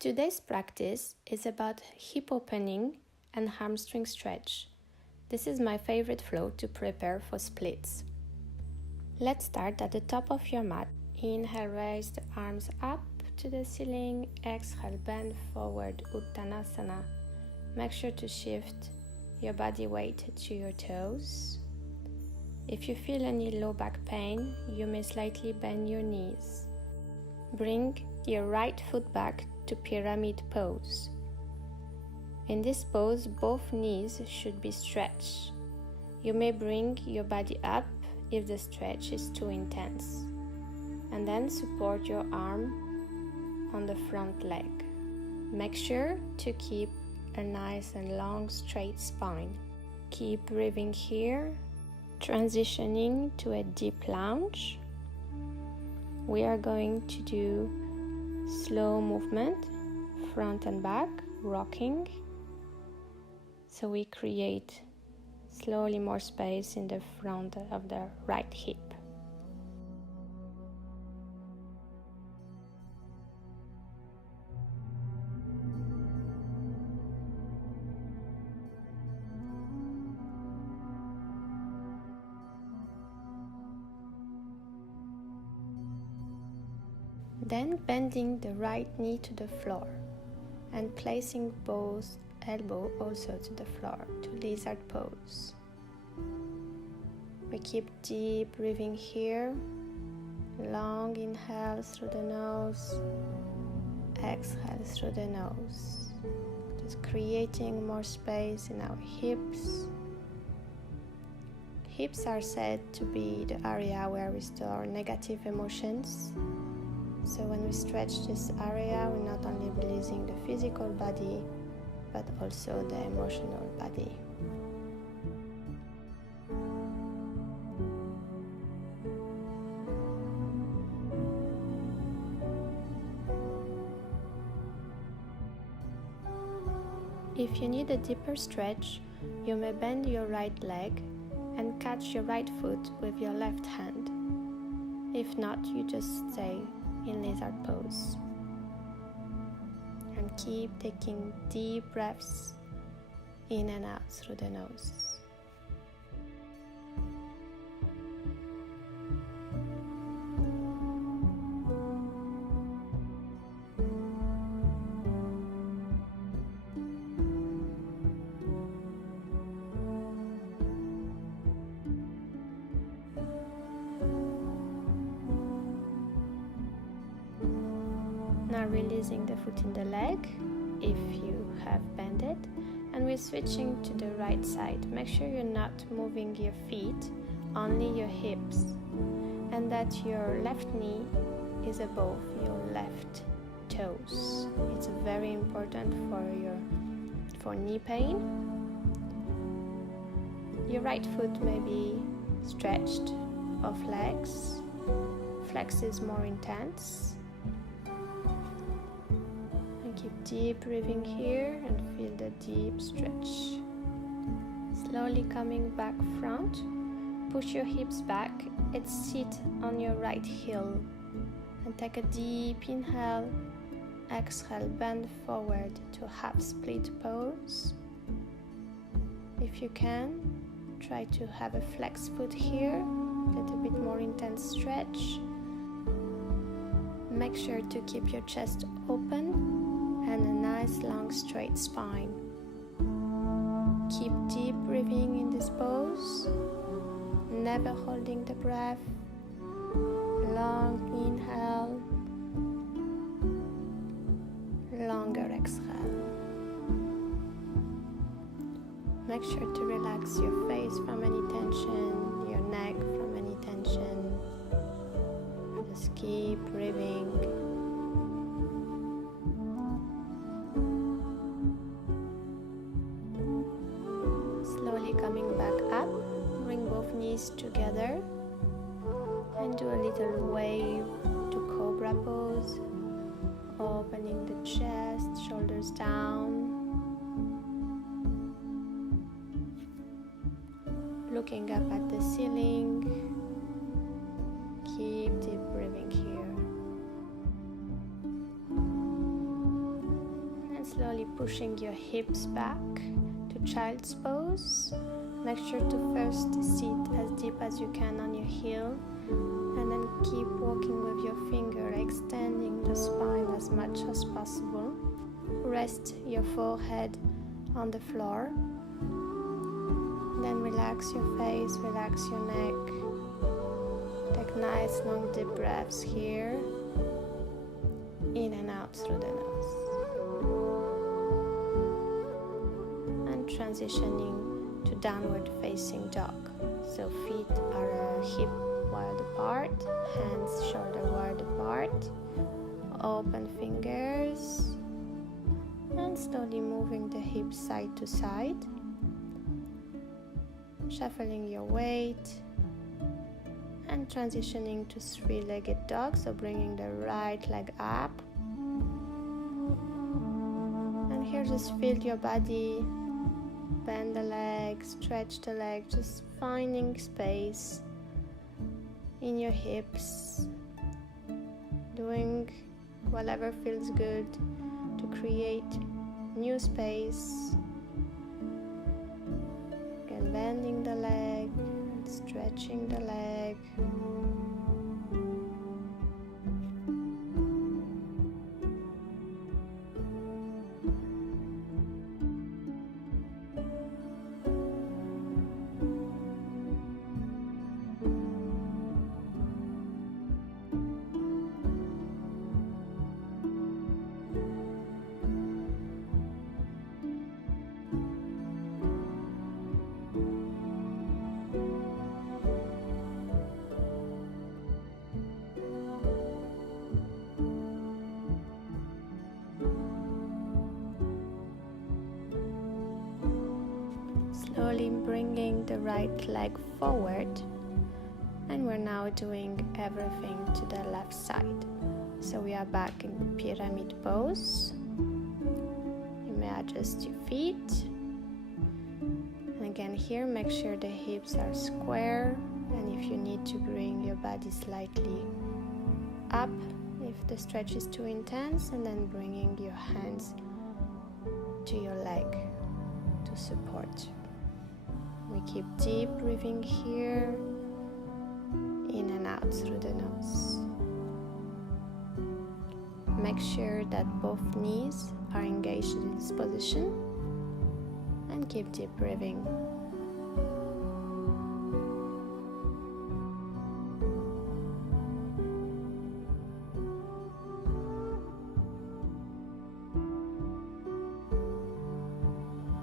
Today's practice is about hip opening and hamstring stretch. This is my favorite flow to prepare for splits. Let's start at the top of your mat. Inhale, raise the arms up to the ceiling. Exhale, bend forward, Uttanasana. Make sure to shift your body weight to your toes. If you feel any low back pain, you may slightly bend your knees. Bring your right foot back to pyramid pose. In this pose, both knees should be stretched. You may bring your body up if the stretch is too intense, and then support your arm on the front leg. Make sure to keep a nice and long straight spine. Keep breathing here, transitioning to a deep lunge. We are going to do slow movement, front and back, rocking. So we create slowly more space in the front of the right hip. Then bending the right knee to the floor and placing both elbows also to the floor to lizard pose. We keep deep breathing here. Long inhale through the nose, exhale through the nose. Just creating more space in our hips. Hips are said to be the area where we store negative emotions. So when we stretch this area, we're not only releasing the physical body, but also the emotional body. If you need a deeper stretch, you may bend your right leg and catch your right foot with your left hand. If not, you just stay in lizard pose and keep taking deep breaths in and out through the nose. Now releasing the foot in the leg if you have bent it, and we're switching to the right side. Make sure you're not moving your feet, only your hips, and that your left knee is above your left toes. It's very important for knee pain. Your right foot may be stretched or flexed. Flex is more intense. Keep deep breathing here and feel the deep stretch. Slowly coming back front, push your hips back and sit on your right heel. And take a deep inhale, exhale, bend forward to half split pose. If you can, try to have a flex foot here, get a bit more intense stretch. Make sure to keep your chest open and a nice long straight spine. Keep deep breathing in this pose, never holding the breath. Long inhale, longer exhale. Make sure to relax your face from any tension, your neck from any tension. Just keep breathing. Coming back up, bring both knees together and do a little wave to cobra pose, opening the chest, shoulders down, looking up at the ceiling. Keep deep breathing here. Slowly pushing your hips back to child's pose. Make sure to first sit as deep as you can on your heel, and then keep walking with your finger, extending the spine as much as possible. Rest your forehead on the floor. Then relax your face, relax your neck. Take nice long deep breaths here. In and out through the nose. And transitioning to downward facing dog. So feet are hip wide apart, hands shoulder wide apart. Open fingers. And slowly moving the hips side to side. Shuffling your weight. And transitioning to three-legged dog, so bringing the right leg up. And here just feel your body, bend the leg, stretch the leg, just finding space in your hips, doing whatever feels good to create new space. Again, bending the leg, stretching the leg. Slowly bringing the right leg forward, and we're now doing everything to the left side. So we are back in pyramid pose. You may adjust your feet, and again here make sure the hips are square, and if you need to bring your body slightly up if the stretch is too intense, and then bringing your hands to your leg to support. We keep deep breathing here, in and out through the nose. Make sure that both knees are engaged in this position, and keep deep breathing.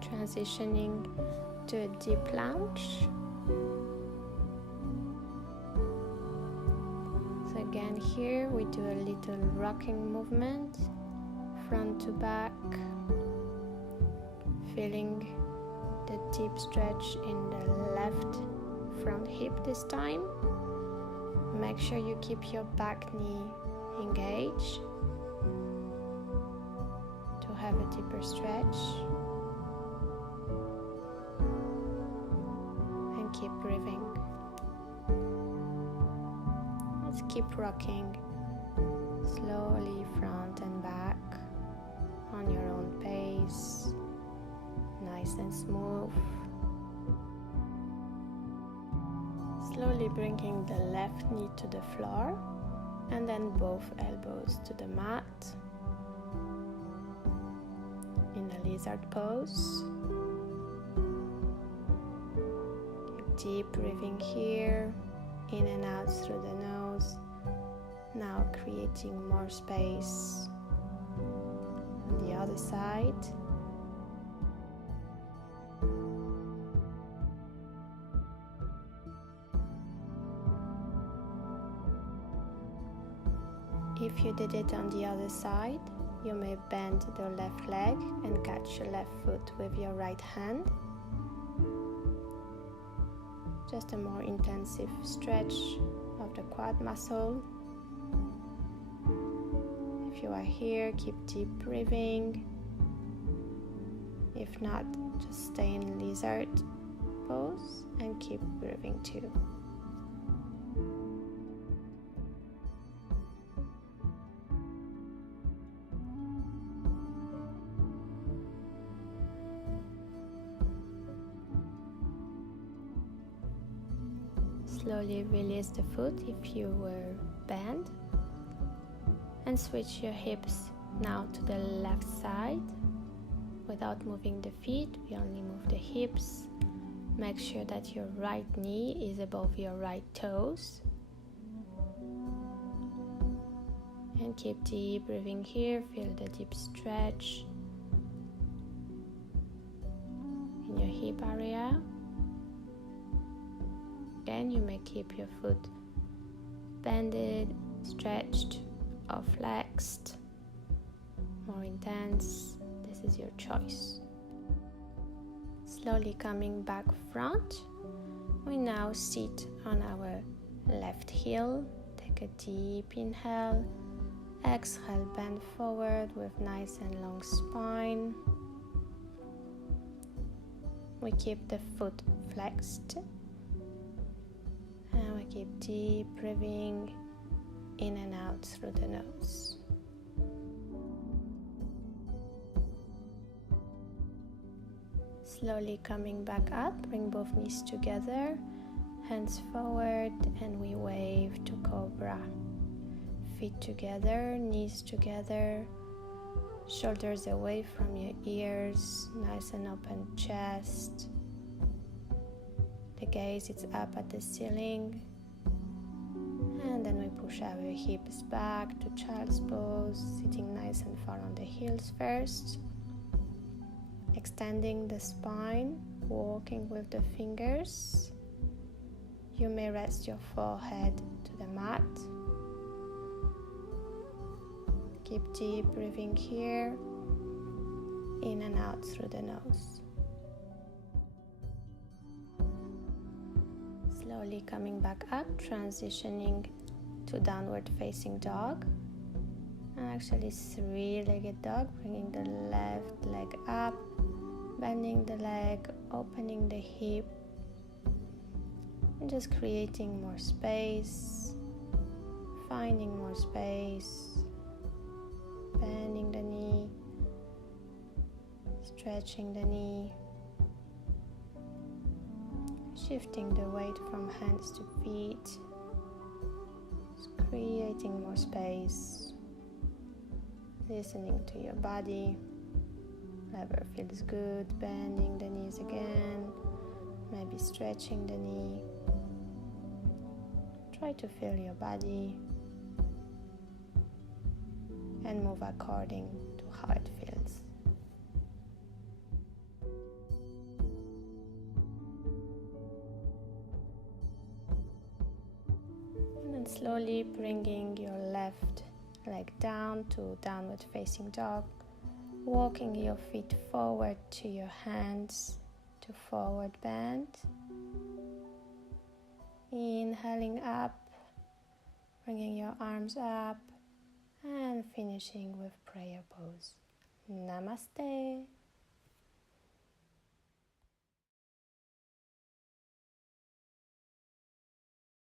Transitioning to a deep lunge. So again here we do a little rocking movement, front to back, feeling the deep stretch in the left front hip this time. Make sure you keep your back knee engaged to have a deeper stretch. Keep breathing. Let's keep rocking slowly front and back on your own pace, nice and smooth. Slowly bringing the left knee to the floor, and then both elbows to the mat in a lizard pose. Deep breathing here, in and out through the nose. Now creating more space on the other side. If you did it on the other side, you may bend the left leg and catch your left foot with your right hand. Just a more intensive stretch of the quad muscle. If you are here, keep deep breathing. If not, just stay in lizard pose and keep breathing too. Slowly release the foot if you were bent, and switch your hips now to the left side. Without moving the feet, we only move the hips. Make sure that your right knee is above your right toes. And keep deep breathing here. Feel the deep stretch in your hip area. Again, you may keep your foot bended, stretched, or flexed. More intense. This is your choice. Slowly coming back front, we now sit on our left heel. Take a deep inhale. Exhale, bend forward with nice and long spine. We keep the foot flexed. And we keep deep breathing in and out through the nose. Slowly coming back up, bring both knees together, hands forward, and we wave to cobra. Feet together, knees together, shoulders away from your ears, nice and open chest. The gaze is up at the ceiling. And then we push our hips back to child's pose, sitting nice and far on the heels first. Extending the spine, walking with the fingers. You may rest your forehead to the mat. Keep deep breathing here, in and out through the nose. Slowly coming back up, transitioning to downward facing dog. And actually three-legged dog, bringing the left leg up, bending the leg, opening the hip, and just creating more space, finding more space, bending the knee, stretching the knee, shifting the weight from hands to feet, just creating more space, listening to your body. Whatever feels good, bending the knees again, maybe stretching the knee. Try to feel your body and move according to how it feels. And then slowly bringing your left leg down to downward facing dog. Walking your feet forward to your hands to forward bend. Inhaling up, bringing your arms up, and finishing with prayer pose. Namaste.